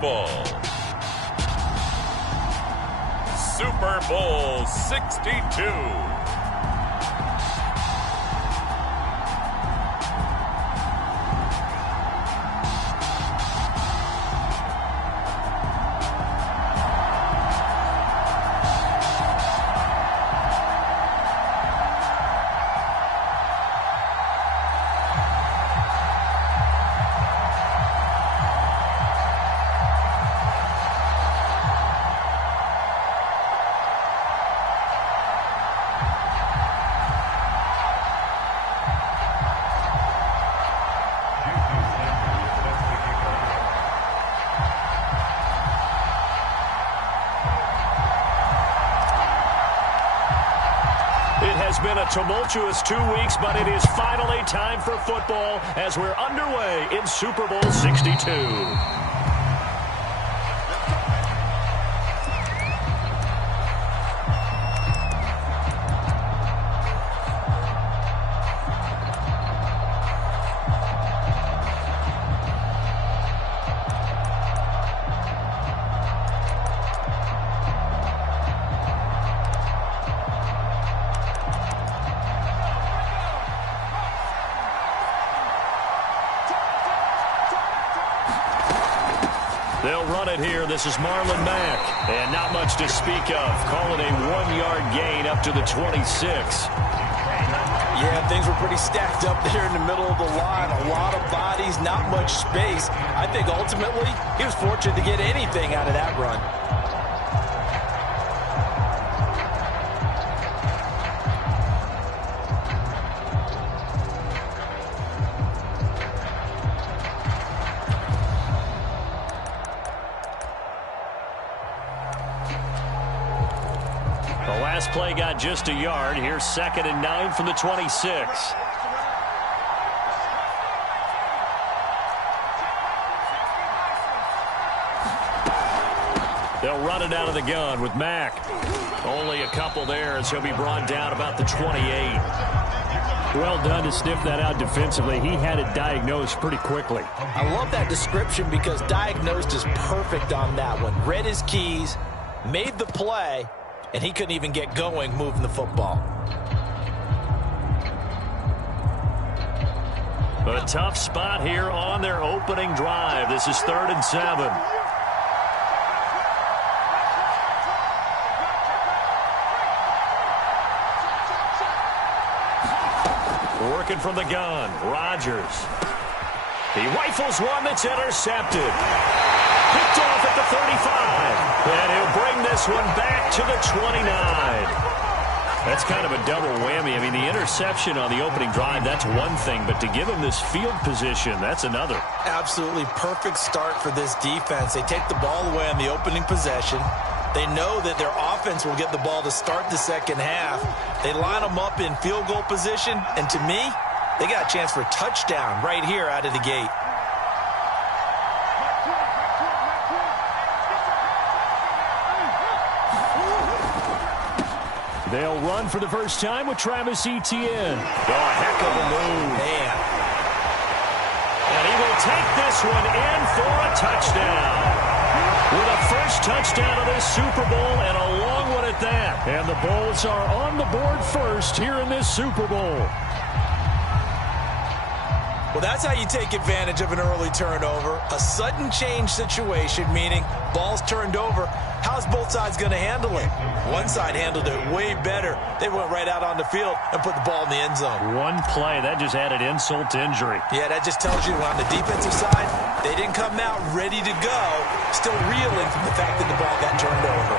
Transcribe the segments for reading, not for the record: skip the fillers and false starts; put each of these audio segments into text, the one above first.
Bowl. Super Bowl 62. It's been a tumultuous 2 weeks, but it is finally time for football as we're underway in Super Bowl 62. They'll run it here. This is Marlon Mack. And not much to speak of. Call it a 1-yard gain up to the 26. Yeah, things were pretty stacked up there in the middle of the line. A lot of bodies, not much space. I think ultimately he was fortunate to get anything out of that run. The last play got just a yard. Here's 2nd and 9 from the 26. They'll run it out of the gun with Mack. Only a couple there as he'll be brought down about the 28. Well done to sniff that out defensively. He had it diagnosed pretty quickly. I love that description because diagnosed is perfect on that one. Read his keys, made the play, and he couldn't even get going moving the football. A tough spot here on their opening drive. This is 3rd and 7. Working from the gun, Rodgers. He rifles one that's intercepted. Picked off at the 35. And he'll bring this one back to the 29. That's kind of a double whammy. I mean, the interception on the opening drive, that's one thing. But to give him this field position, that's another. Absolutely perfect start for this defense. They take the ball away on the opening possession. They know that their offense will get the ball to start the second half. They line them up in field goal position. And to me, they got a chance for a touchdown right here out of the gate. They'll run for the first time with Travis Etienne. Oh, a heck of a move. Man. And he will take this one in for a touchdown. With a first touchdown of this Super Bowl and a long one at that. And the Bulls are on the board first here in this Super Bowl. Well, that's how you take advantage of an early turnover. A sudden change situation, meaning ball's turned over. How's both sides going to handle it? One side handled it way better. They went right out on the field and put the ball in the end zone. One play, that just added insult to injury. Yeah, that just tells you on the defensive side, they didn't come out ready to go, still reeling from the fact that the ball got turned over.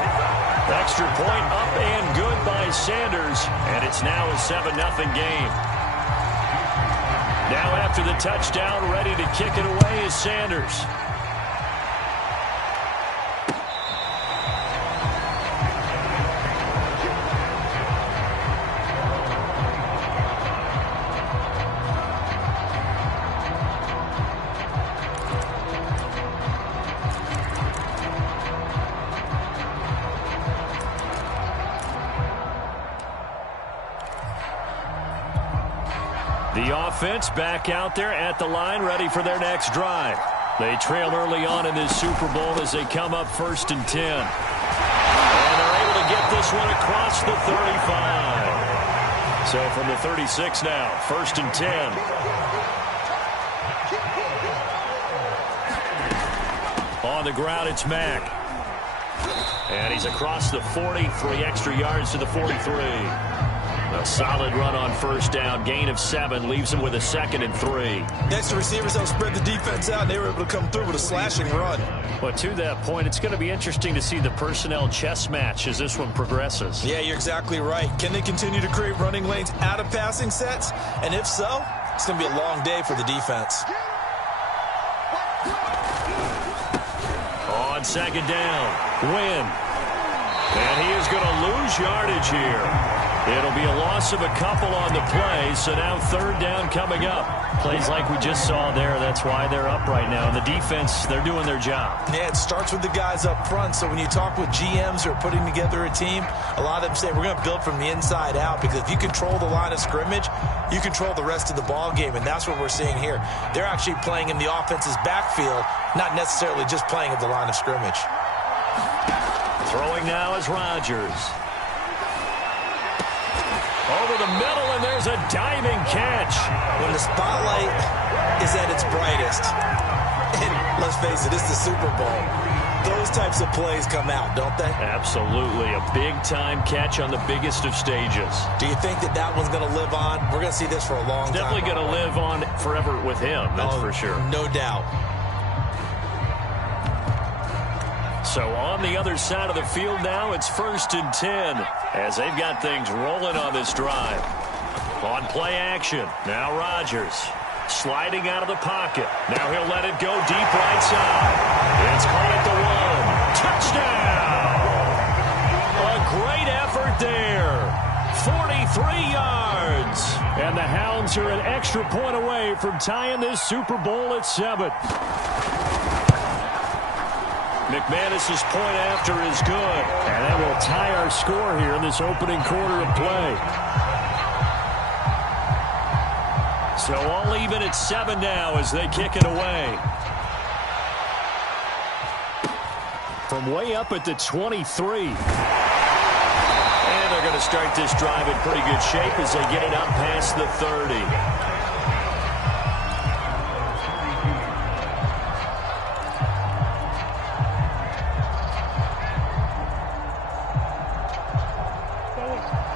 Extra point up and good by Sanders, and it's now a 7-0 game. Now after the touchdown, ready to kick it away is Sanders. The offense back out there at the line, ready for their next drive. They trail early on in this Super Bowl as they come up 1st and 10. And they're able to get this one across the 35. So from the 36 now, 1st and 10. On the ground, it's Mack. And he's across the 40, 3 extra yards to the 43. A solid run on 1st down. Gain of 7 leaves him with a 2nd and 3. Next, the receivers helped spread the defense out, and they were able to come through with a slashing run. But to that point, it's going to be interesting to see the personnel chess match as this one progresses. Yeah, you're exactly right. Can they continue to create running lanes out of passing sets? And if so, it's going to be a long day for the defense. On 2nd down, Wynn. And he is going to lose yardage here. It'll be a loss of a couple on the play, so now 3rd down coming up. Plays like we just saw there, that's why they're up right now. And the defense, they're doing their job. Yeah, it starts with the guys up front, so when you talk with GMs who are putting together a team, a lot of them say we're going to build from the inside out, because if you control the line of scrimmage, you control the rest of the ball game, and that's what we're seeing here. They're actually playing in the offense's backfield, not necessarily just playing at the line of scrimmage. Throwing now is Rodgers. Over the middle, and there's a diving catch. When the spotlight is at its brightest, and let's face it, it's the Super Bowl, those types of plays come out, don't they? Absolutely. A big-time catch on the biggest of stages. Do you think that that one's going to live on? We're going to see this for a long time. Definitely going to live on forever with him, that's for sure. No doubt. So on the other side of the field now, it's 1st and 10 as they've got things rolling on this drive. On play action, now Rodgers sliding out of the pocket. Now he'll let it go deep right side. It's caught at the 1. Touchdown! A great effort there. 43 yards. And the Hounds are an extra point away from tying this Super Bowl at 7. McManus's point after is good. And that will tie our score here in this opening quarter of play. So all even at 7 now as they kick it away. From way up at the 23. And they're going to start this drive in pretty good shape as they get it up past the 30.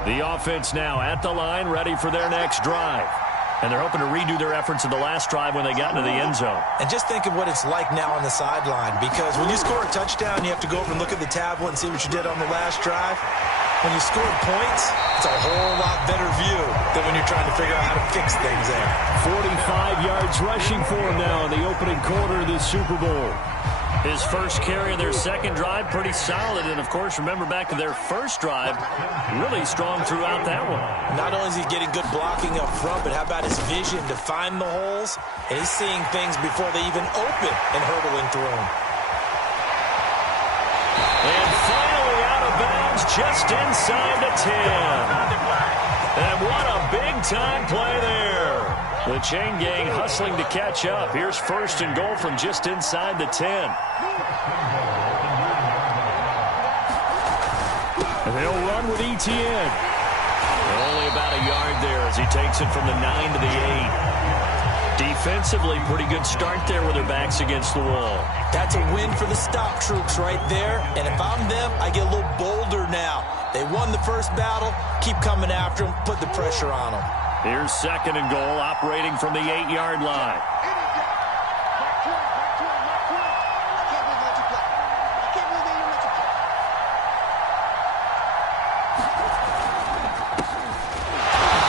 The offense now at the line, ready for their next drive. And they're hoping to redo their efforts in the last drive when they got into the end zone. And just think of what it's like now on the sideline, because when you score a touchdown, you have to go over and look at the tablet and see what you did on the last drive. When you scored points, it's a whole lot better view than when you're trying to figure out how to fix things there. 45 yards rushing for him now in the opening quarter of this Super Bowl. His first carry of their second drive, pretty solid. And, of course, remember back to their first drive, really strong throughout that one. Not only is he getting good blocking up front, but how about his vision to find the holes? And he's seeing things before they even open and hurdling through them. And finally out of bounds just inside the 10. And what a big-time play there. The chain gang hustling to catch up. Here's 1st and goal from just inside the 10. And they'll run with Etienne. Only about a yard there as he takes it from the 9 to the 8. Defensively, pretty good start there with their backs against the wall. That's a win for the stop troops right there. And if I'm them, I get a little bolder now. They won the first battle. Keep coming after them. Put the pressure on them. Here's 2nd and goal, operating from the 8-yard line.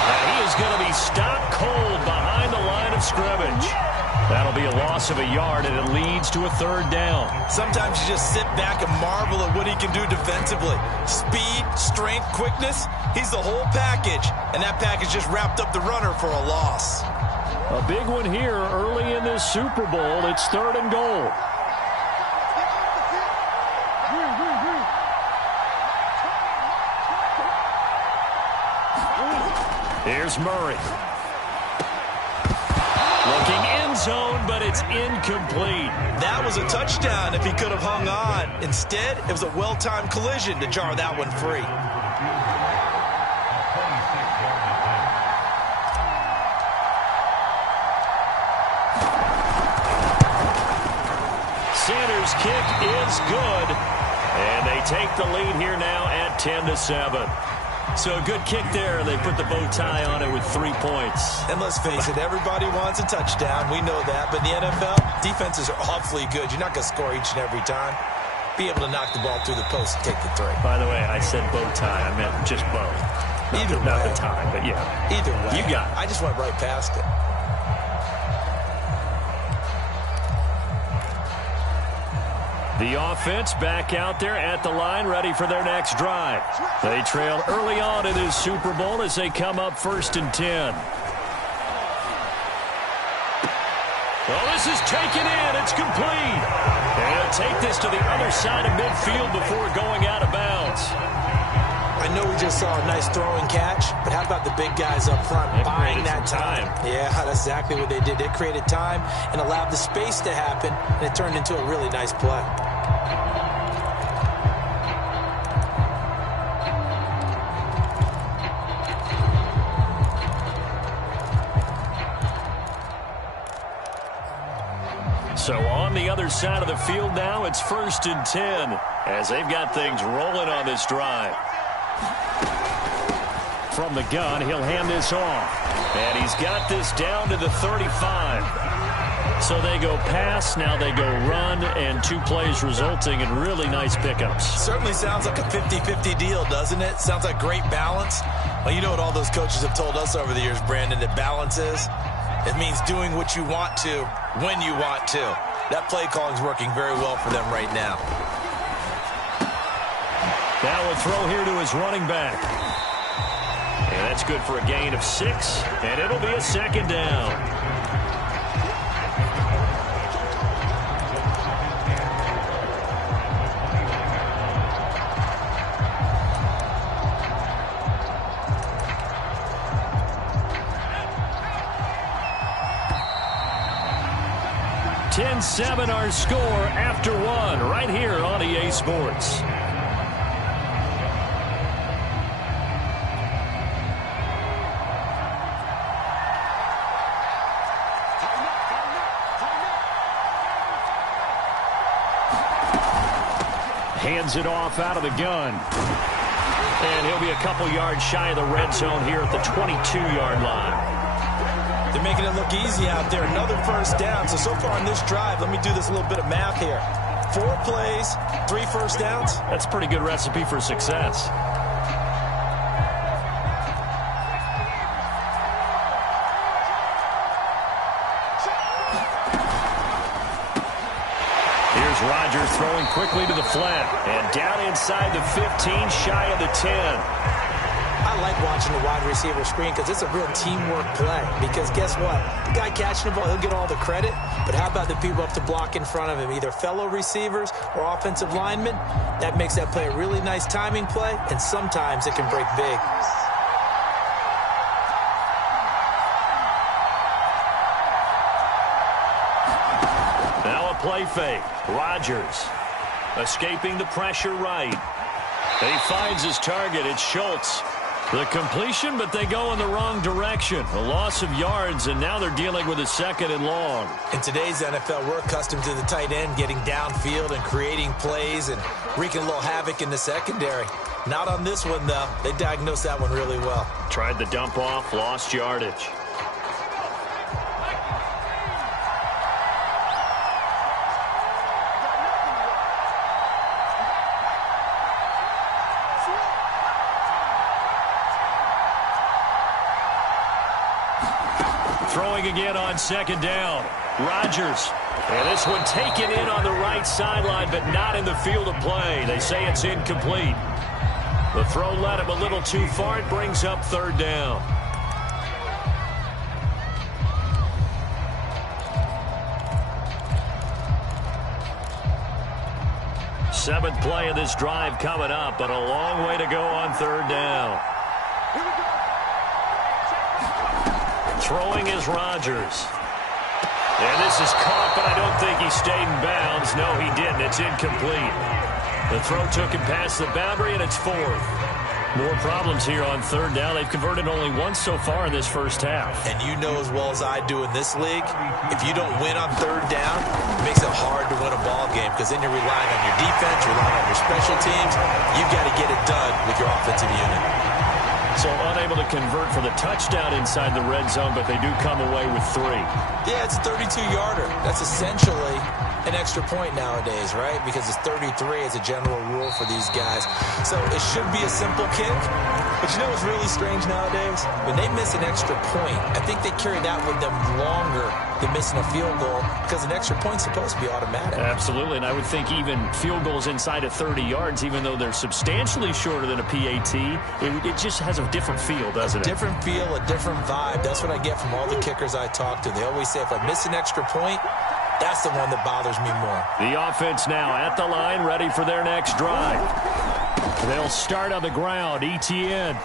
And he is going to be stopped cold behind the line of scrimmage. That'll be a loss of a yard, and it leads to a 3rd down. Sometimes you just sit back and marvel at what he can do defensively. Speed, strength, quickness, he's the whole package. And that package just wrapped up the runner for a loss. A big one here early in this Super Bowl. It's 3rd and goal. Here's Murray. Looking end zone, but it's incomplete. That was a touchdown if he could have hung on. Instead, it was a well-timed collision to jar that one free. Sanders' kick is good. And they take the lead here now at 10-7. So a good kick there. They put the bow tie on it with 3 points. And let's face it, everybody wants a touchdown. We know that. But in the NFL, defenses are awfully good. You're not going to score each and every time. Be able to knock the ball through the post and take the three. By the way, I said bow tie. I meant just bow. Not the tie, but yeah. Either way. You got it. I just went right past it. The offense back out there at the line, ready for their next drive. They trail early on in this Super Bowl as they come up 1st and 10. Well, this is taken in. It's complete. And he'll take this to the other side of midfield before going out of bounds. I know we just saw a nice throwing catch, but how about the big guys up front buying that time? Yeah, that's exactly what they did. They created time and allowed the space to happen, and it turned into a really nice play. So on the other side of the field now, it's 1st and 10 as they've got things rolling on this drive. From the gun, he'll hand this off. And he's got this down to the 35. So they go pass, now they go run, and 2 plays resulting in really nice pickups. Certainly sounds like a 50-50 deal, doesn't it? Sounds like great balance. Well, you know what all those coaches have told us over the years, Brandon, that balance is? It means doing what you want to, when you want to. That play calling is working very well for them right now. Now a throw here to his running back. And that's good for a gain of 6, and it'll be a 2nd down. (10-7) our score after 1 right here on EA Sports. Hands it off out of the gun. And he'll be a couple yards shy of the red zone here at the 22-yard line. They're making it look easy out there. Another 1st down. So far on this drive, let me do this little bit of math here. 4 plays, 3 1st downs. That's a pretty good recipe for success. Here's Rodgers throwing quickly to the flat. And down inside the 15, shy of the 10. I like watching the wide receiver screen because it's a real teamwork play. Because guess what? The guy catching the ball, he'll get all the credit. But how about the people up to block in front of him, either fellow receivers or offensive linemen? That makes that play a really nice timing play, and sometimes it can break big. Now a play fake. Rodgers escaping the pressure right. And he finds his target. It's Schultz. The completion, but they go in the wrong direction. A loss of yards, and now they're dealing with a 2nd and long. In today's NFL, we're accustomed to the tight end getting downfield and creating plays and wreaking a little havoc in the secondary. Not on this one, though. They diagnosed that one really well. Tried the dump off, lost yardage. Throwing again on 2nd down. Rodgers. And this one taken in on the right sideline, but not in the field of play. They say it's incomplete. The throw led him a little too far. It brings up 3rd down. Seventh play of this drive coming up, but a long way to go on 3rd down. Throwing is Rodgers. And this is caught, but I don't think he stayed in bounds. No, he didn't. It's incomplete. The throw took him past the boundary, and it's fourth. More problems here on third down. They've converted only once so far in this first half. And you know as well as I do in this league, if you don't win on third down, it makes it hard to win a ball game because then you're relying on your defense, relying on your special teams. You've got to get it done with your offensive unit. So unable to convert for the touchdown inside the red zone, but they do come away with 3. Yeah, it's a 32-yarder. That's essentially an extra point nowadays, right? Because it's 33 as a general rule for these guys. So it should be a simple kick. But you know what's really strange nowadays? When they miss an extra point, I think they carry that with them longer than missing a field goal because an extra point's supposed to be automatic. Absolutely, and I would think even field goals inside of 30 yards, even though they're substantially shorter than a PAT, it just has a different feel, doesn't it? A different feel, a different vibe. That's what I get from all the kickers I talk to. They always say if I miss an extra point, that's the one that bothers me more. The offense now at the line, ready for their next drive. They'll start on the ground. Etienne.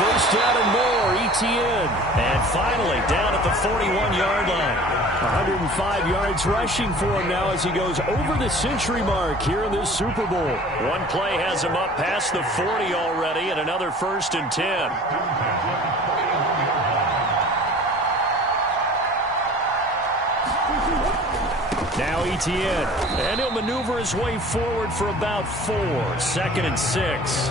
First down and more. Etienne. And finally, down at the 41-yard line. 105 yards rushing for him now as he goes over the century mark here in this Super Bowl. One play has him up past the 40 already, and another 1st and 10. Now Etienne, and he'll maneuver his way forward for about 4. 2nd and 6.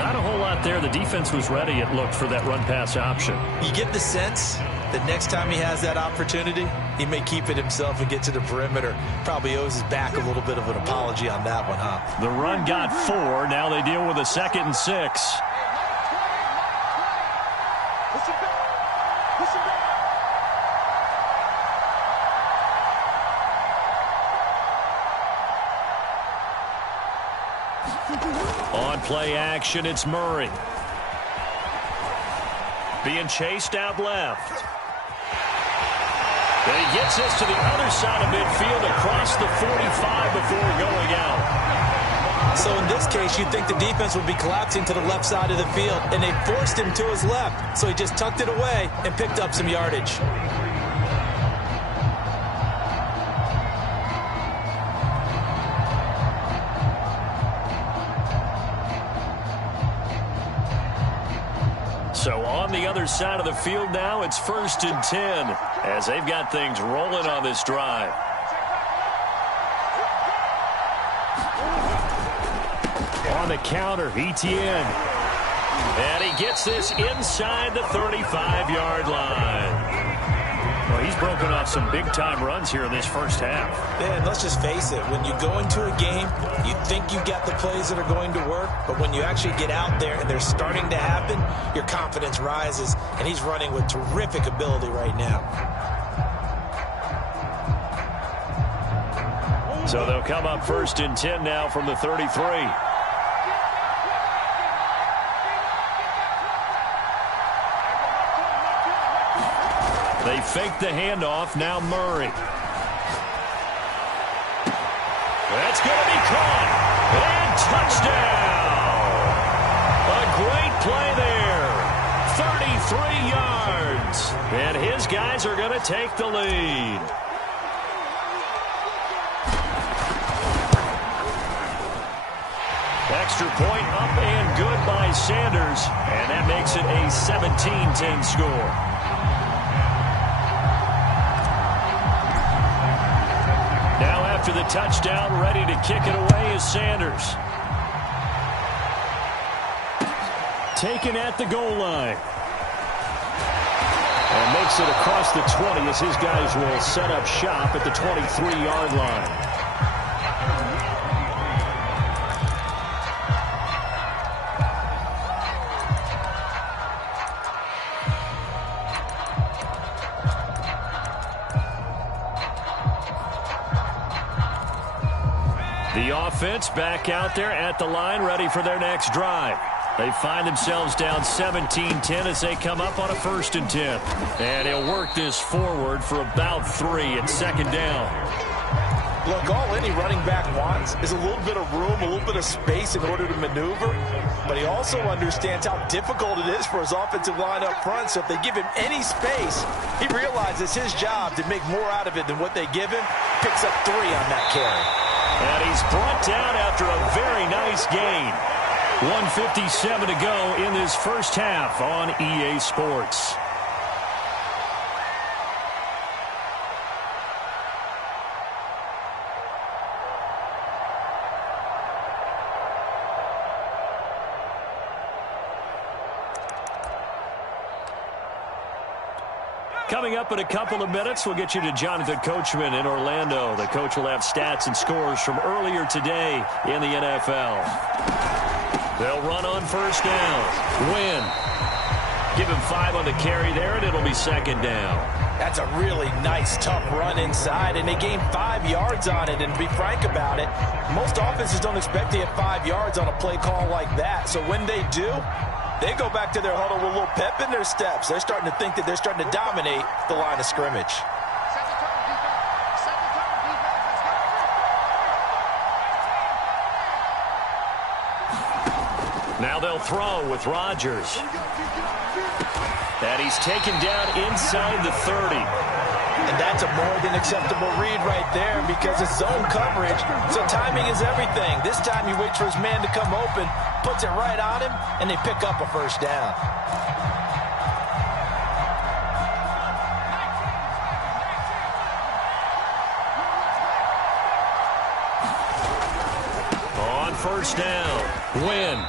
Not a whole lot there. The defense was ready, it looked, for that run-pass option. You get the sense that next time he has that opportunity, he may keep it himself and get to the perimeter. Probably owes his back a little bit of an apology on that one, huh? The run got 4. Now they deal with a 2nd and 6. On play action, it's Murray. Being chased out left. And he gets this to the other side of midfield across the 45 before going out. So in this case, you'd think the defense would be collapsing to the left side of the field, and they forced him to his left. So he just tucked it away and picked up some yardage. So on the other side of the field now, it's 1st and 10 as they've got things rolling on this drive. On the counter, Etienne. And he gets this inside the 35-yard line. Well, he's broken off some big-time runs here in this first half. Man, let's just face it. When you go into a game, you think you got the plays that are going to work, but when you actually get out there and they're starting to happen, your confidence rises, and he's running with terrific ability right now. So they'll come up 1st and 10 now from the 33. They fake the handoff. Now Murray. That's going to be caught. And touchdown. A great play there. 33 yards. And his guys are going to take the lead. Extra point up and good by Sanders. And that makes it a 17-10 score. After the touchdown, ready to kick it away is Sanders. Taken at the goal line. And makes it across the 20 as his guys will set up shop at the 23-yard line. The offense back out there at the line, ready for their next drive. They find themselves down 17-10 as they come up on a 1st and 10. And he'll work this forward for about 3 at 2nd down. Look, all any running back wants is a little bit of room, a little bit of space in order to maneuver, but he also understands how difficult it is for his offensive line up front, so if they give him any space, he realizes his job to make more out of it than what they give him, picks up 3 on that carry. And he's brought down after a very nice gain. 1:57 to go in this first half on EA Sports. Coming up in a couple of minutes, we'll get you to Jonathan Coachman in Orlando. The coach will have stats and scores from earlier today in the NFL. They'll run on first down. Win. Give him 5 on the carry there, and it'll be second down. That's a really nice, tough run inside, and they gained 5 yards on it. And to be frank about it, most offenses don't expect to get 5 yards on a play call like that. So when they do, they go back to their huddle with a little pep in their steps. They're starting to think that they're starting to dominate the line of scrimmage. Now they'll throw with Rodgers. And he's taken down inside the 30. And that's a more than acceptable read right there because it's zone coverage, so timing is everything. This time he waits for his man to come open, puts it right on him, and they pick up a first down. On first down, Win.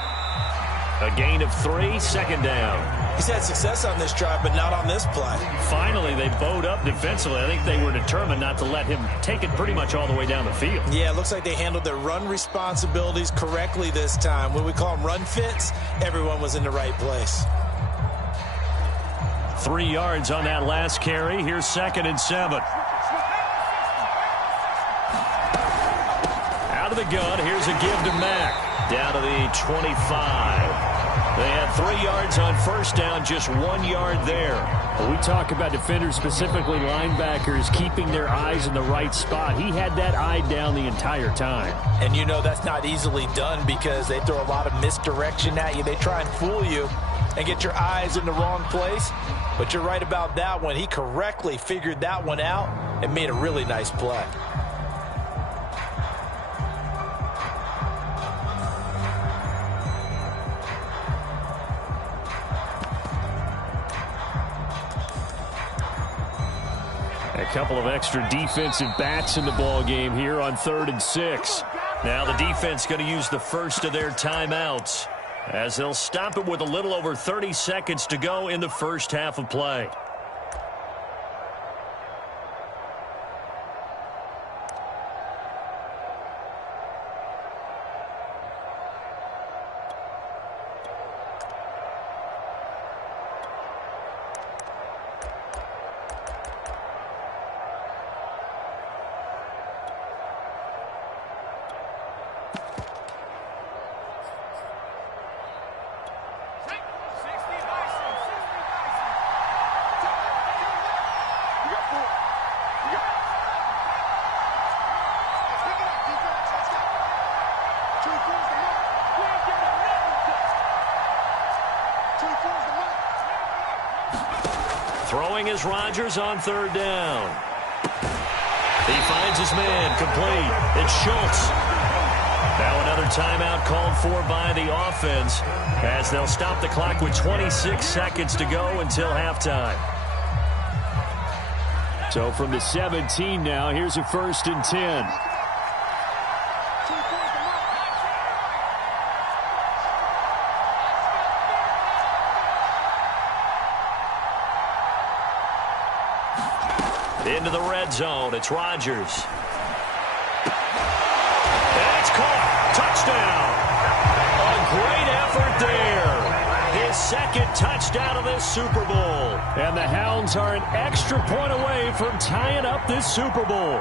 A gain of 3, second down. He's had success on this drive, but not on this play. Finally, they bowed up defensively. I think they were determined not to let him take it pretty much all the way down the field. Yeah, it looks like they handled their run responsibilities correctly this time. When we call them run fits, everyone was in the right place. 3 yards on that last carry. Here's 2nd and 7. Out of the gun, here's a give to Mack. Down to the 25. They had 3 yards on first down, just 1 yard there. We talk about defenders, specifically linebackers, keeping their eyes in the right spot. He had that eye down the entire time. And you know that's not easily done because they throw a lot of misdirection at you. They try and fool you and get your eyes in the wrong place. But you're right about that one. He correctly figured that one out and made a really nice play. A couple of extra defensive backs in the ball game here on 3rd and 6. Now the defense going to use the first of their timeouts as they'll stop it with a little over 30 seconds to go in the first half of play. Throwing is Rodgers on 3rd down. He finds his man complete. It's Schultz. Now another timeout called for by the offense as they'll stop the clock with 26 seconds to go until halftime. So from the 17 now, here's a 1st and 10. Into the red zone. It's Rodgers. And it's caught. Touchdown. A great effort there. His 2nd touchdown of this Super Bowl. And the Hounds are an extra point away from tying up this Super Bowl.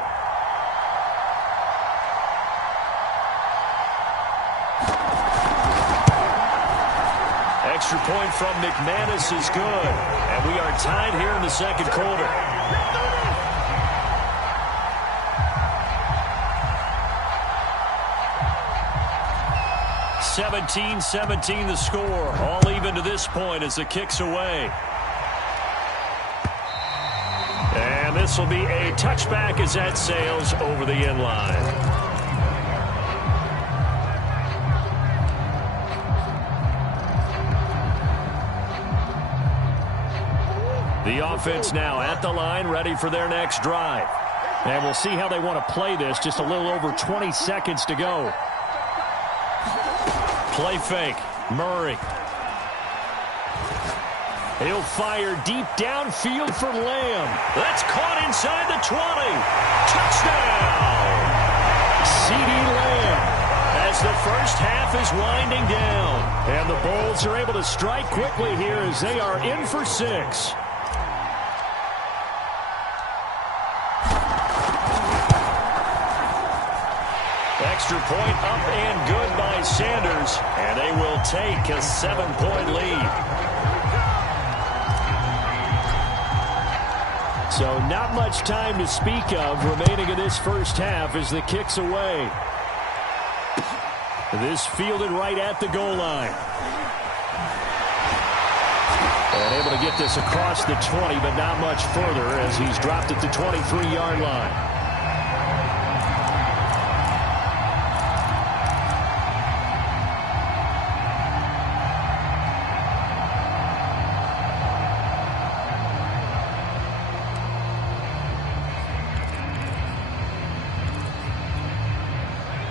Extra point from McManus is good. And we are tied here in the 2nd quarter. 17-17 the score. All even to this point as the kick's away. And this will be a touchback as that sails over the end line. The offense now at the line, ready for their next drive. And we'll see how they want to play this. Just a little over 20 seconds to go. Play fake. Murray. He'll fire deep downfield for Lamb. That's caught inside the 20. Touchdown! CeeDee Lamb as the first half is winding down. And the Bulls are able to strike quickly here as they are in for 6. Extra point up and good by Sanders, and they will take a 7-point lead. So not much time to speak of remaining in this first half as the kick's away. This fielded right at the goal line. And able to get this across the 20, but not much further as he's dropped at the 23-yard line.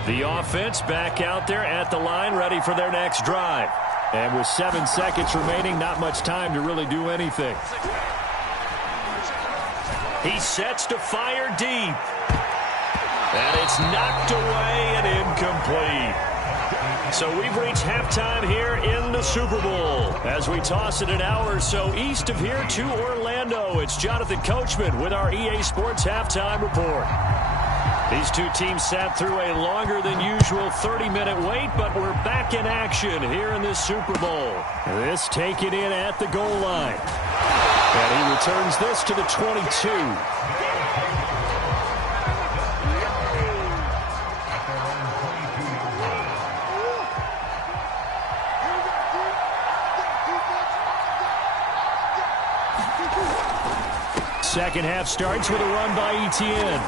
The offense back out there at the line, ready for their next drive. And with 7 seconds remaining, not much time to really do anything. He sets to fire deep. And it's knocked away and incomplete. So we've reached halftime here in the Super Bowl. As we toss it an hour or so east of here to Orlando, it's Jonathan Coachman with our EA Sports Halftime Report. These two teams sat through a longer than usual 30-minute wait, but we're back in action here in this Super Bowl. This taken in at the goal line. And he returns this to the 22. Second half starts with a run by Etienne.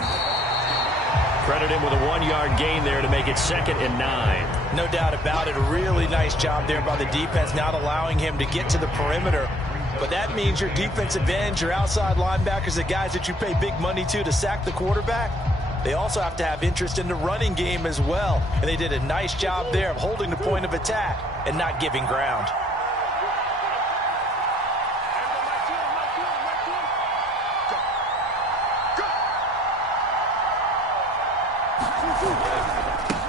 Credit him with a 1-yard gain there to make it 2nd and 9. No doubt about it. A really nice job there by the defense, not allowing him to get to the perimeter. But that means your defensive ends, your outside linebackers, the guys that you pay big money to sack the quarterback, they also have to have interest in the running game as well. And they did a nice job there of holding the point of attack and not giving ground.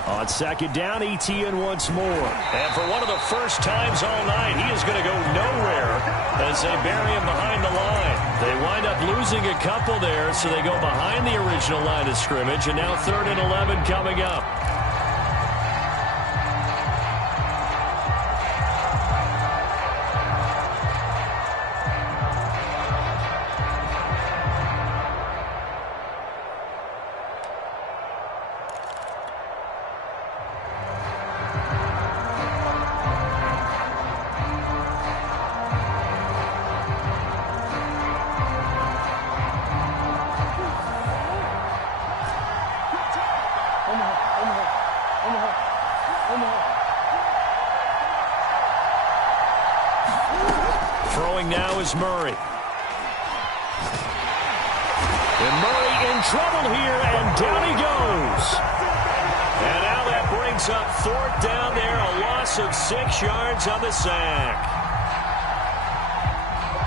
On second down, Etienne once more. And for one of the first times all night, he is going to go nowhere as they bury him behind the line. They wind up losing a couple there, so they go behind the original line of scrimmage, and now 3rd and 11 coming up. Throwing now is Murray. And Murray in trouble here, and down he goes. And now that brings up 4th down there, a loss of 6 yards on the sack.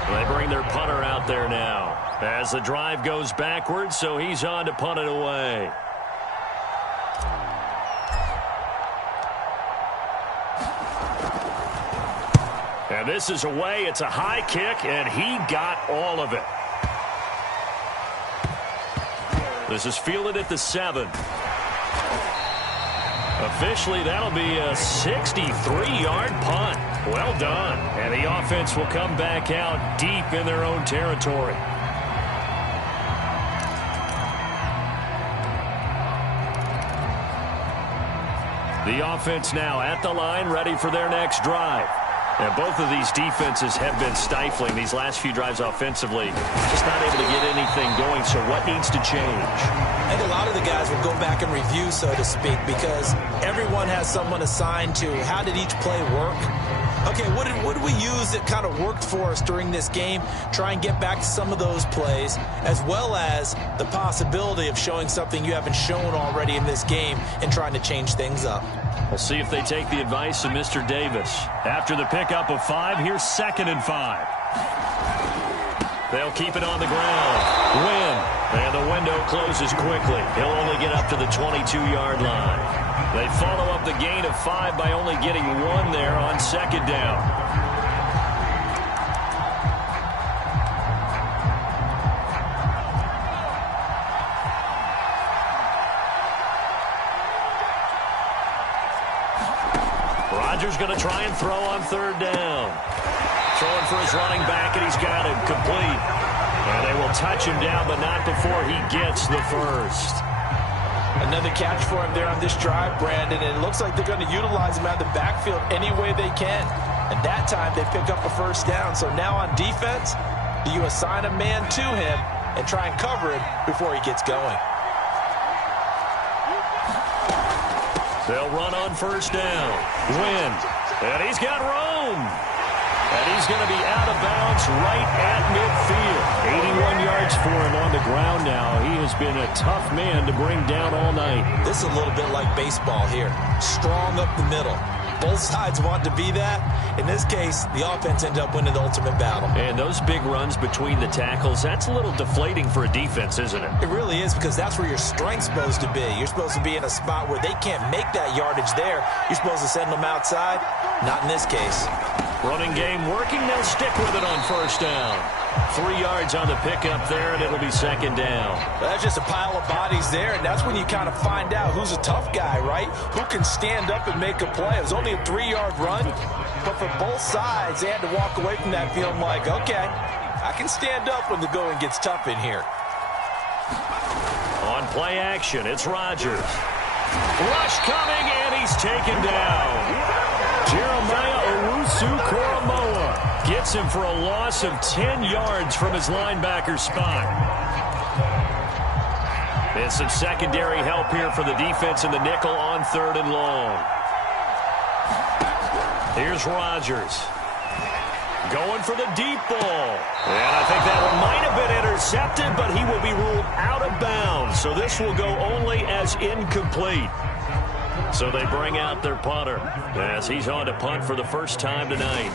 They bring their punter out there now as the drive goes backwards, so he's on to punt it away. And this is away. It's a high kick, and he got all of it. This is fielded at the 7. Officially, that'll be a 63-yard punt. Well done. And the offense will come back out deep in their own territory. The offense now at the line, ready for their next drive. And both of these defenses have been stifling these last few drives offensively. Just not able to get anything going, so what needs to change? I think a lot of the guys will go back and review, so to speak, because everyone has someone assigned to how did each play work. Okay, what did we use that kind of worked for us during this game? Try and get back to some of those plays, as well as the possibility of showing something you haven't shown already in this game and trying to change things up. We'll see if they take the advice of Mr. Davis. After the pickup of 5, here's 2nd and 5. They'll keep it on the ground. Win. And the window closes quickly. He'll only get up to the 22-yard line. They follow up the gain of 5 by only getting 1 there on 2nd down. Rodgers going to try and throw on 3rd down. Throwing for his running back, and he's got him complete. And they will touch him down, but not before he gets the first. Another catch for him there on this drive, Brandon, and it looks like they're going to utilize him out of the backfield any way they can. And that time they pick up a 1st down. So now on defense, do you assign a man to him and try and cover him before he gets going? They'll run on 1st down. Win. And he's got room. And he's going to be out of bounds right at midfield. 81 yards for him on the ground now. He has been a tough man to bring down all night. This is a little bit like baseball here. Strong up the middle. Both sides want to be that. In this case, the offense ended up winning the ultimate battle. And those big runs between the tackles, that's a little deflating for a defense, isn't it? It really is, because that's where your strength's supposed to be. You're supposed to be in a spot where they can't make that yardage there. You're supposed to send them outside. Not in this case. Running game working. They'll stick with it on 1st down. 3 yards on the pickup there, and it'll be 2nd down. Well, that's just a pile of bodies there, and that's when you kind of find out who's a tough guy, right? Who can stand up and make a play. It was only a 3-yard run, but for both sides, they had to walk away from that feeling like, okay, I can stand up when the going gets tough in here. On play action, it's Rodgers. Rush coming, and he's taken down. Jeremiah Owusu-Koramoah gets him for a loss of 10 yards from his linebacker spot. There's some secondary help here for the defense in the nickel on 3rd and long. Here's Rodgers. Going for the deep ball. And I think that one might have been intercepted, but he will be ruled out of bounds. So this will go only as incomplete. So they bring out their punter as he's on to punt for the first time tonight.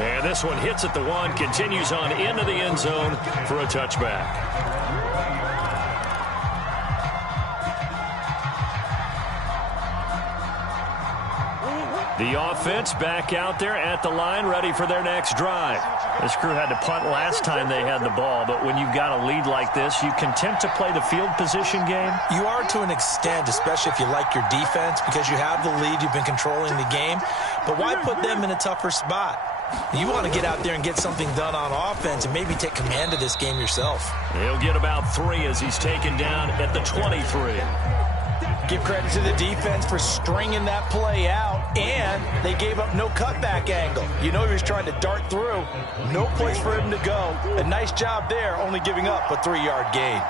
And this one hits at the 1, continues on into the end zone for a touchback. The offense back out there at the line, ready for their next drive. This crew had to punt last time they had the ball, but when you've got a lead like this, you content to play the field position game? You are to an extent, especially if you like your defense, because you have the lead, you've been controlling the game. But why put them in a tougher spot? You want to get out there and get something done on offense and maybe take command of this game yourself. He'll get about 3 as he's taken down at the 23. Give credit to the defense for stringing that play out, and they gave up no cutback angle. You know he was trying to dart through. No place for him to go. A nice job there, only giving up a 3-yard gain.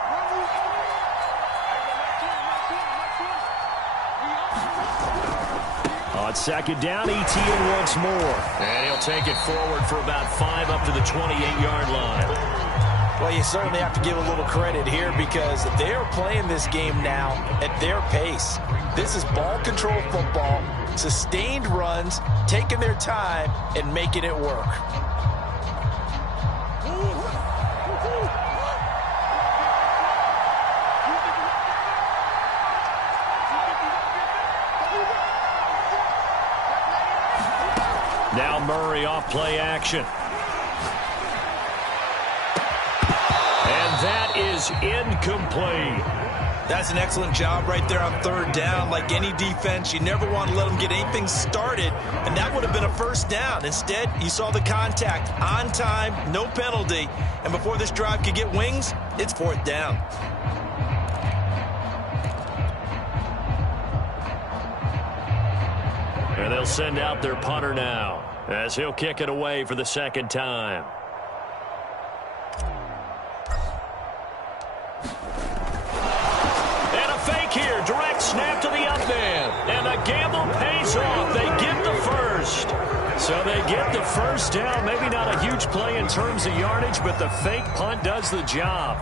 On 2nd down, ETN once more. And he'll take it forward for about 5 up to the 28-yard line. Well, you certainly have to give a little credit here because they're playing this game now at their pace. This is ball control football, sustained runs, taking their time, and making it work. Now Murray off play action. And that is is incomplete. That's an excellent job right there on third down. Like any defense, you never want to let them get anything started, and that would have been a first down. Instead, you saw the contact on time, no penalty, and before this drive could get wings, it's fourth down. And they'll send out their punter now as he'll kick it away for the second time. Here, direct snap to the up man, and the gamble pays off. They get the first. So they get the first down. Maybe not a huge play in terms of yardage, but the fake punt does the job.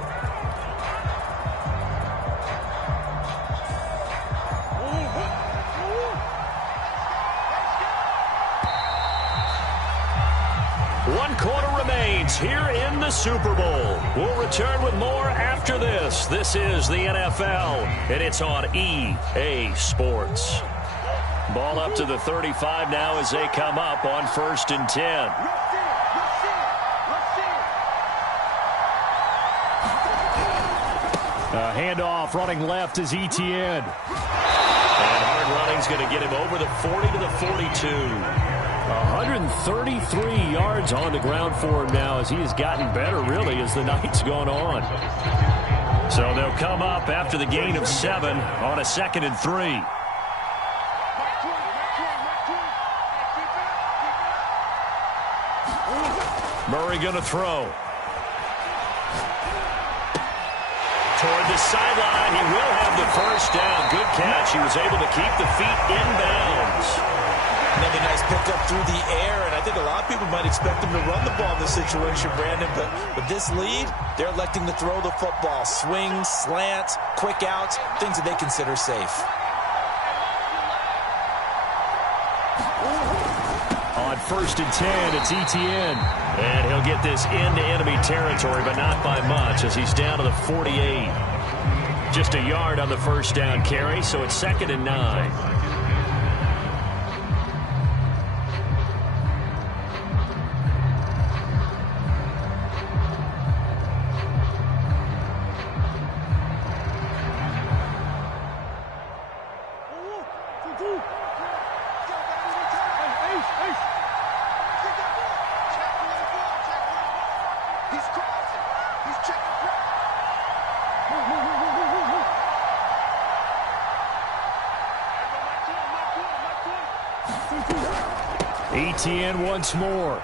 One quarter remains here in the Super Bowl. We'll return with more after this. This is the NFL, and it's on EA Sports. Ball up to the 35 now as they come up on 1st and 10. A handoff running left is Etienne. And hard running's going to get him over the 40 to the 42. 133 yards on the ground for him now as he has gotten better, really, as the night's gone on. So they'll come up after the gain of 7 on a 2nd and 3. Murray going to throw. Toward the sideline, he will have the first down. Good catch. He was able to keep the feet in bounds. Another nice pickup through the air, and I think a lot of people might expect him to run the ball in this situation, Brandon, but with this lead, they're electing to throw the football. Swings, slants, quick outs, things that they consider safe. On 1st and 10, it's Etienne. And he'll get this into enemy territory, but not by much as he's down to the 48. Just a yard on the first down carry, so it's 2nd and 9. Etienne once more.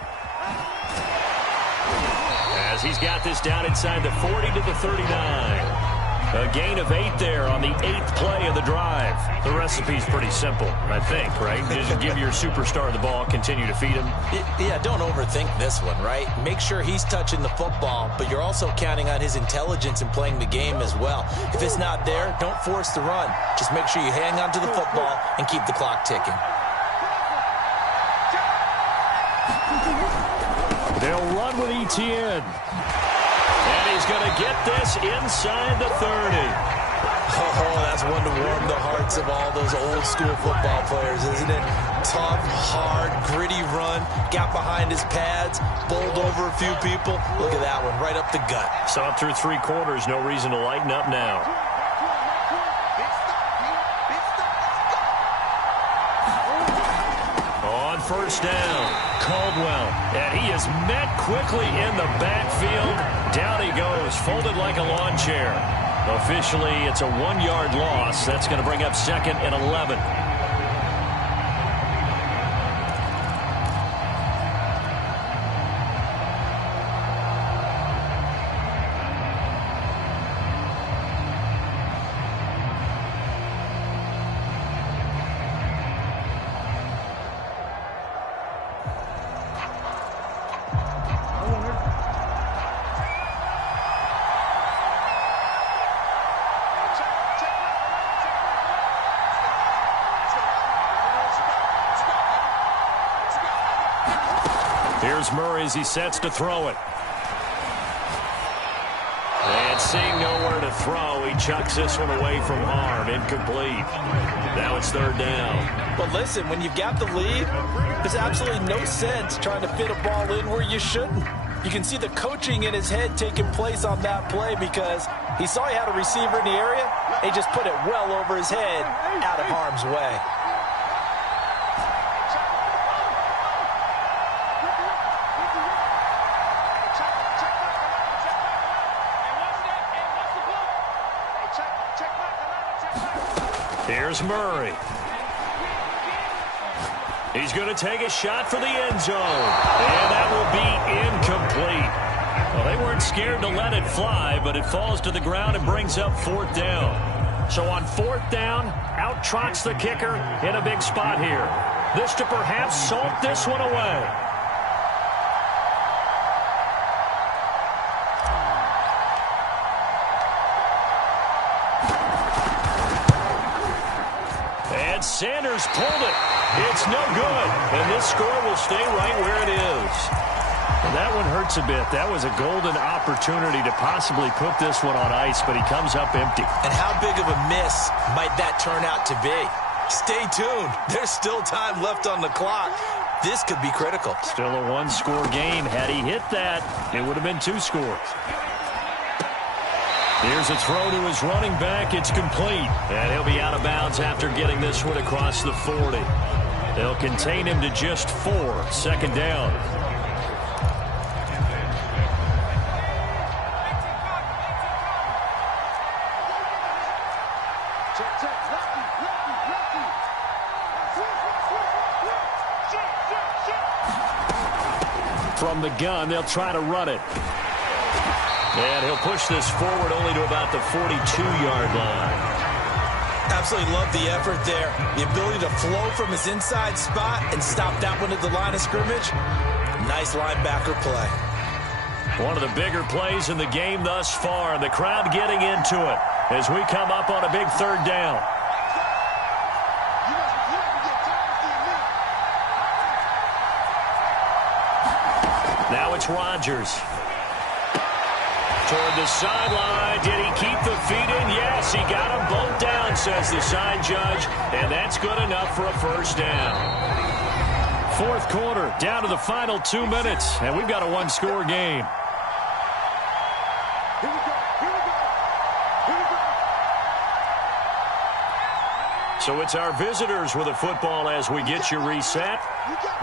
As he's got this down inside the 40 to the 39. A gain of 8 there on the 8th play of the drive. The recipe's pretty simple, I think, right? Just give your superstar the ball, continue to feed him. Yeah, don't overthink this one, right? Make sure he's touching the football, but you're also counting on his intelligence in playing the game as well. If it's not there, don't force the run. Just make sure you hang on to the football and keep the clock ticking. They'll run with Etienne. And he's going to get this inside the 30. Oh, that's one to warm the hearts of all those old school football players, isn't it? Tough, hard, gritty run. Got behind his pads, bowled over a few people. Look at that one, right up the gut. Saw it through 3 quarters. No reason to lighten up now. On 1st down. Caldwell, and he is met quickly in the backfield. Down he goes, folded like a lawn chair. Officially, it's a 1-yard loss. That's going to bring up 2nd and 11. Here's Murray as he sets to throw it. And seeing nowhere to throw, he chucks this one away from harm. Incomplete. Now it's 3rd down. But listen, when you've got the lead, there's absolutely no sense trying to fit a ball in where you shouldn't. You can see the coaching in his head taking place on that play because He saw he had a receiver in the area. He just put it well over his head, out of harm's way. Here's Murray. He's going to take a shot for the end zone. And that will be incomplete. Well, they weren't scared to let it fly, but it falls to the ground and brings up 4th down. So on 4th down, out trots the kicker in a big spot here. This to perhaps salt this one away. And Sanders pulled it. It's no good. And this score will stay right where it is. And that one hurts a bit. That was a golden opportunity to possibly put this one on ice, but he comes up empty. And how big of a miss might that turn out to be? Stay tuned. There's still time left on the clock. This could be critical. Still a 1-score game. Had he hit that, it would have been 2 scores. Here's a throw to his running back. It's complete. And he'll be out of bounds after getting this one across the 40. They'll contain him to just 4. 2nd down. From the gun, they'll try to run it. And he'll push this forward only to about the 42-yard line. Absolutely love the effort there. The ability to flow from his inside spot and stop that one at the line of scrimmage. Nice linebacker play. One of the bigger plays in the game thus far, and the crowd getting into it as we come up on a big 3rd down. Now it's Rodgers. Toward the sideline. Did he keep the feet in? Yes, he got them both down, says the side judge. And that's good enough for a 1st down. 4th quarter, down to the final 2 minutes. And we've got a 1-score game. So it's our visitors with the football as we get you reset.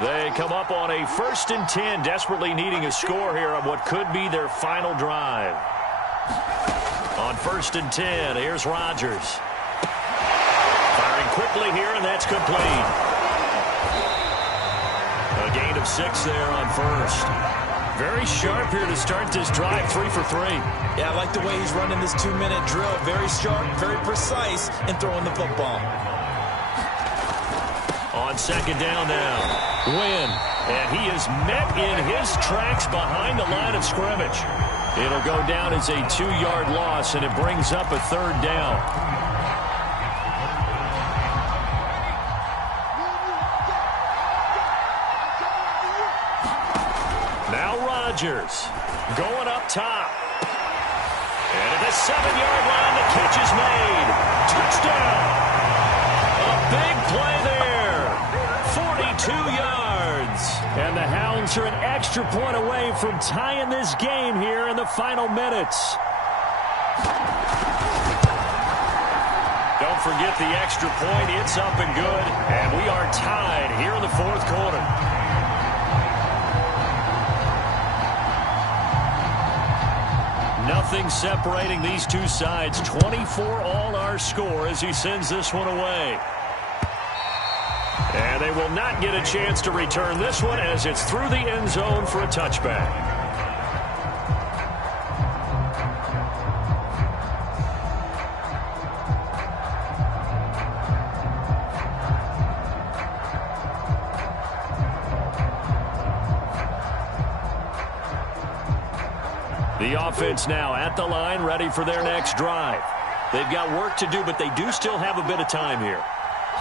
They come up on a 1st and 10, desperately needing a score here on what could be their final drive. On 1st and 10, here's Rodgers. Firing quickly here, and that's complete. A gain of 6 there on 1st. Very sharp here to start this drive, 3 for 3. Yeah, I like the way he's running this 2-minute drill. Very sharp, very precise in throwing the football. On 2nd down now, Wynn, and he is met in his tracks behind the line of scrimmage. It'll go down as a 2-yard loss, and it brings up a 3rd down. Now Rodgers going up top. And at the 7-yard line, the catch is made. Touchdown. A big play there. 42 yards. And the Hounds are an extra point away from tying this game here in the final minutes. Don't forget the extra point. It's up and good. And we are tied here in the 4th quarter. Nothing separating these two sides. 24 all our score as he sends this one away. And they will not get a chance to return this one as it's through the end zone for a touchback. The offense now at the line, ready for their next drive. They've got work to do, but they do still have a bit of time here.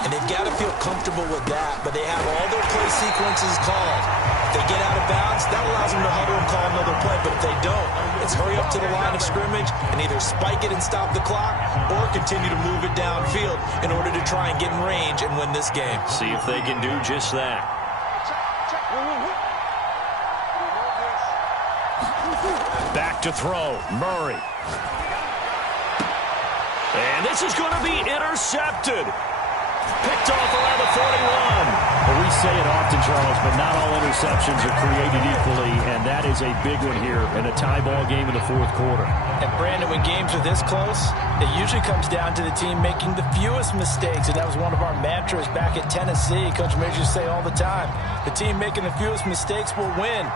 And they've got to feel comfortable with that, but they have all their play sequences called. If they get out of bounds, that allows them to huddle and call another play, but if they don't, it's hurry up to the line of scrimmage and either spike it and stop the clock or continue to move it downfield in order to try and get in range and win this game. See if they can do just that. Back to throw, Murray. And this is going to be intercepted. Picked off around the 41. Well, we say it often, Charles, but not all interceptions are created equally, and that is a big one here in a tie ball game in the fourth quarter. And, Brandon, when games are this close, it usually comes down to the team making the fewest mistakes, and that was one of our mantras back at Tennessee. Coach Major used to say all the time, the team making the fewest mistakes will win.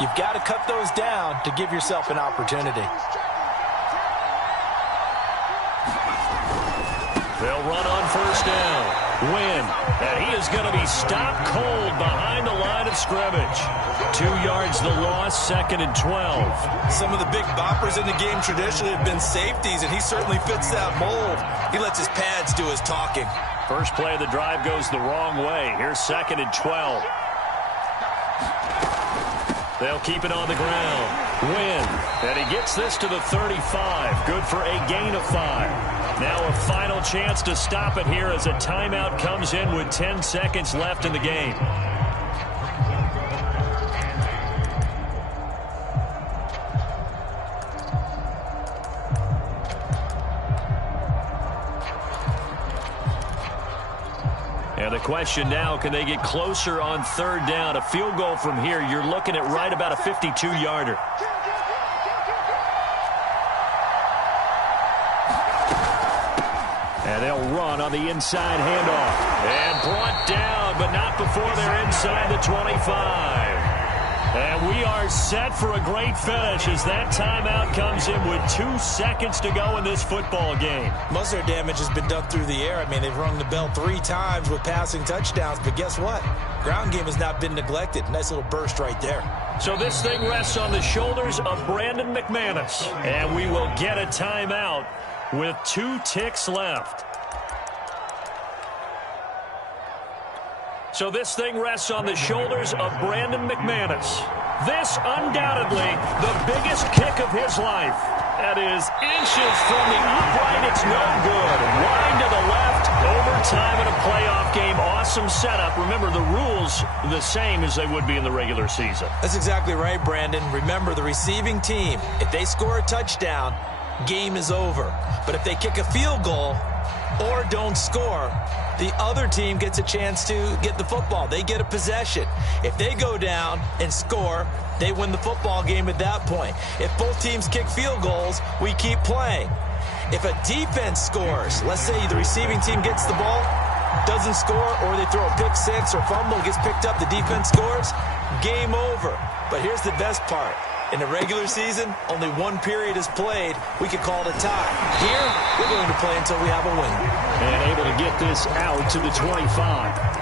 You've got to cut those down to give yourself an opportunity. They'll run on first down. Win. And he is going to be stopped cold behind the line of scrimmage. 2 yards the loss, 2nd and 12. Some of the big boppers in the game traditionally have been safeties, and he certainly fits that mold. He lets his pads do his talking. First play of the drive goes the wrong way. Here's 2nd and 12. They'll keep it on the ground. Win. And he gets this to the 35. Good for a gain of 5. Now a final chance to stop it here as a timeout comes in with 10 seconds left in the game. And the question now, can they get closer on third down? A field goal from here, you're looking at right about a 52-yarder. And they'll run on the inside handoff. And brought down, but not before they're inside the 25. And we are set for a great finish as that timeout comes in with 2 seconds to go in this football game. Most of their damage has been done through the air. I mean, they've rung the bell 3 times with passing touchdowns, but guess what? Ground game has not been neglected. Nice little burst right there. So this thing rests on the shoulders of Brandon McManus. And we will get a timeout with 2 ticks left. So this thing rests on the shoulders of Brandon McManus. This undoubtedly the biggest kick of his life. That is inches from the upright. It's no good. Wide to the left. Overtime in a playoff game. Awesome setup. Remember, the rules the same as they would be in the regular season. That's exactly right, Brandon. Remember, the receiving team, if they score a touchdown, game is over. But if they kick a field goal or don't score, the other team gets a chance to get the football. They get a possession. If they go down and score, they win the football game at that point. If both teams kick field goals, we keep playing. If a defense scores, let's say the receiving team gets the ball, doesn't score, or they throw a pick six or fumble, gets picked up, the defense scores, game over. But here's the best part. In the regular season, only 1 period is played. We could call it a tie. Here, we're going to play until we have a win. And able to get this out to the 25.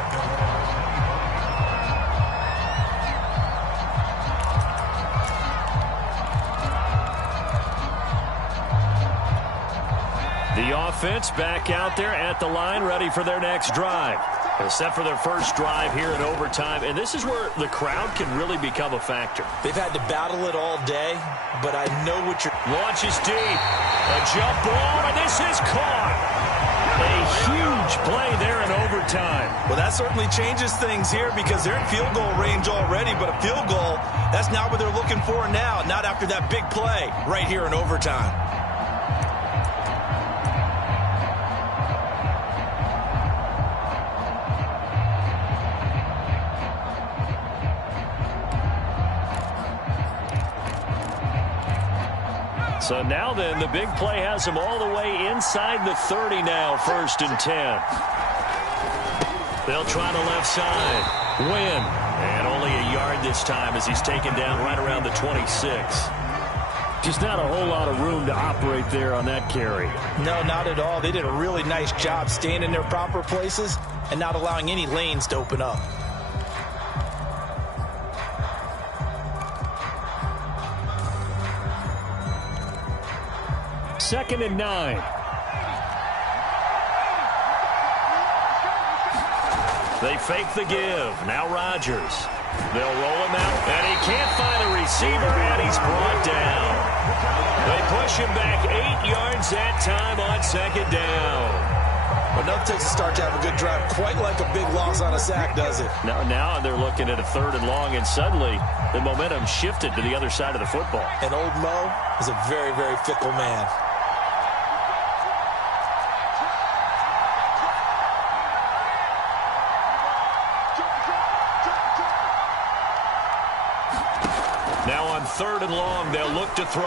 The offense back out there at the line, ready for their next drive. They're set for their first drive here in overtime, and this is where the crowd can really become a factor. They've had to battle it all day, but I know what you're... Launches deep. A jump ball, and this is caught. A huge play there in overtime. Well, that certainly changes things here because they're in field goal range already, but a field goal, that's not what they're looking for now, not after that big play right here in overtime. So now then, the big play has him all the way inside the 30 now, 1st and 10. They'll try the left side. Win. And only a yard this time as he's taken down right around the 26. Just not a whole lot of room to operate there on that carry. No, not at all. They did a really nice job staying in their proper places and not allowing any lanes to open up. Second and 9. They fake the give. Now Rodgers. They'll roll him out, and he can't find a receiver, and he's brought down. They push him back 8 yards that time on 2nd down. Enough takes a start to have a good drive. Quite like a big loss on a sack, does it? Now they're looking at a 3rd and long, and suddenly the momentum shifted to the other side of the football. And old Mo is a very, very fickle man. long. They'll look to throw.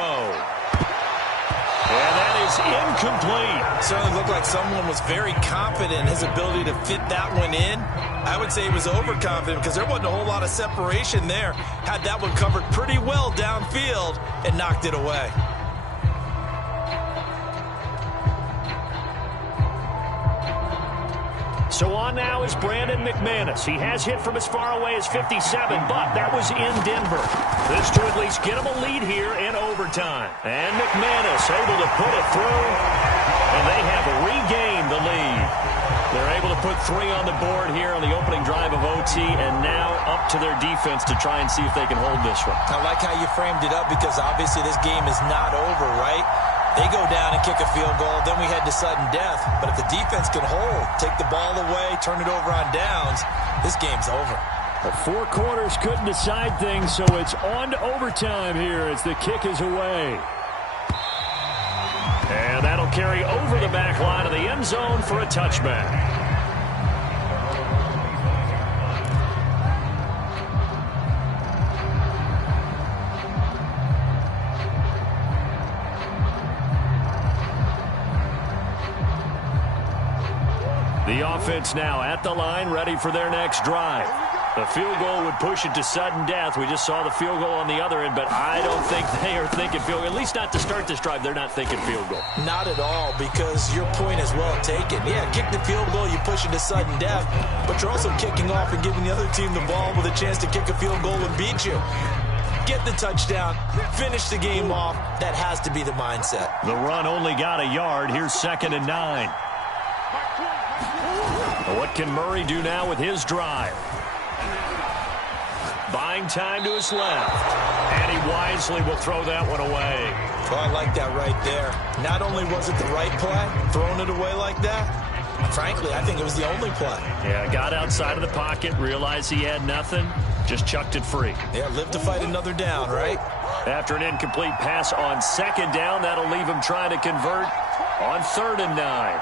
And that is incomplete. Certainly looked like someone was very confident in his ability to fit that one in. I would say he was overconfident because there wasn't a whole lot of separation there. Had that one covered pretty well downfield and knocked it away. So on now is Brandon McManus. He has hit from as far away as 57, but that was in Denver. This to at least get him a lead here in overtime. And McManus able to put it through, and they have regained the lead. They're able to put 3 on the board here on the opening drive of OT, and now up to their defense to try and see if they can hold this one. I like how you framed it up because obviously this game is not over, right? They go down and kick a field goal, then we head to sudden death. But if the defense can hold, take the ball away, turn it over on downs, this game's over. The 4 quarters couldn't decide things, so it's on to overtime here as the kick is away. And that'll carry over the back line of the end zone for a touchback. The offense now at the line, ready for their next drive. The field goal would push it to sudden death. We just saw the field goal on the other end, but I don't think they are thinking field goal. At least not to start this drive. They're not thinking field goal. Not at all, because your point is well taken. Yeah, kick the field goal, you push it to sudden death, but you're also kicking off and giving the other team the ball with a chance to kick a field goal and beat you. Get the touchdown, finish the game off. That has to be the mindset. The run only got a yard. Here's 2nd and 9. What can Murray do now with his drive? Buying time to his left. And he wisely will throw that one away. Oh, I like that right there. Not only was it the right play, throwing it away like that, frankly, I think it was the only play. Yeah, got outside of the pocket, realized he had nothing, just chucked it free. Yeah, live to fight another down, right? After an incomplete pass on 2nd down, that'll leave him trying to convert on 3rd and 9.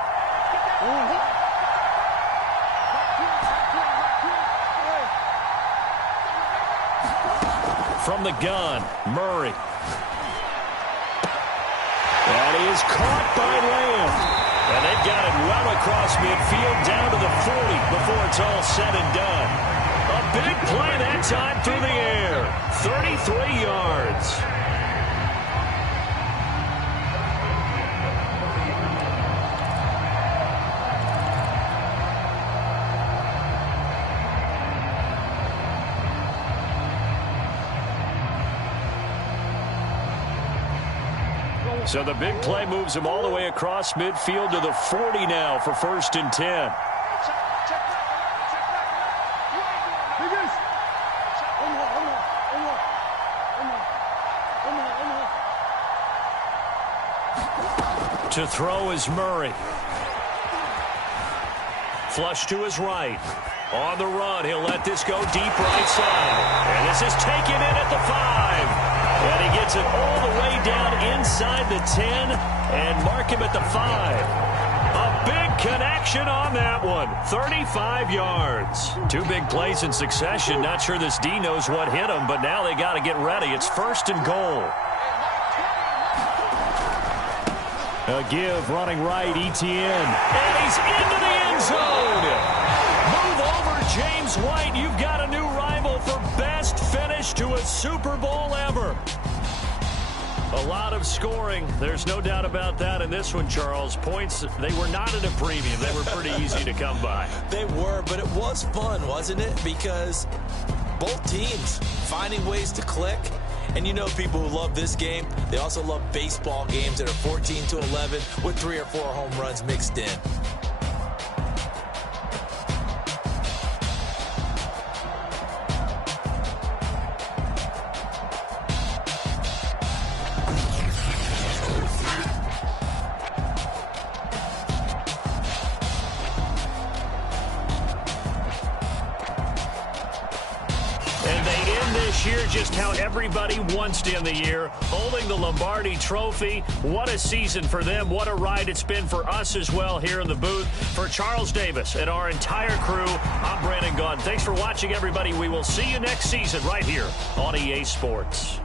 From the gun, Murray. That is caught by Lamb. And they've got it well across midfield down to the 40 before it's all said and done. A big play that time through the air. 33 yards. So the big play moves him all the way across midfield to the 40 now for 1st and 10. To throw is Murray. Flush to his right. On the run, he'll let this go deep right side. And this is taken in at the 5. And he gets it all the way down inside the 10 and mark him at the 5. A big connection on that one. 35 yards. 2 big plays in succession. Not sure this D knows what hit him, but now they got to get ready. It's 1st and goal. A give running right, Etienne. And he's into the end zone. Move over, James White. You've got a new rival for best finish to a Super Bowl ever. A lot of scoring. There's no doubt about that in this one, Charles. Points, they were not at a premium. They were pretty easy to come by. They were, but it was fun, wasn't it? Because both teams finding ways to click. And you know people who love this game, they also love baseball games that are 14-11 with 3 or 4 home runs mixed in. Just how everybody wants to end the year, holding the Lombardi Trophy. What a season for them. What a ride it's been for us as well here in the booth. For Charles Davis and our entire crew, I'm Brandon Gaudin. Thanks for watching, everybody. We will see you next season right here on EA Sports.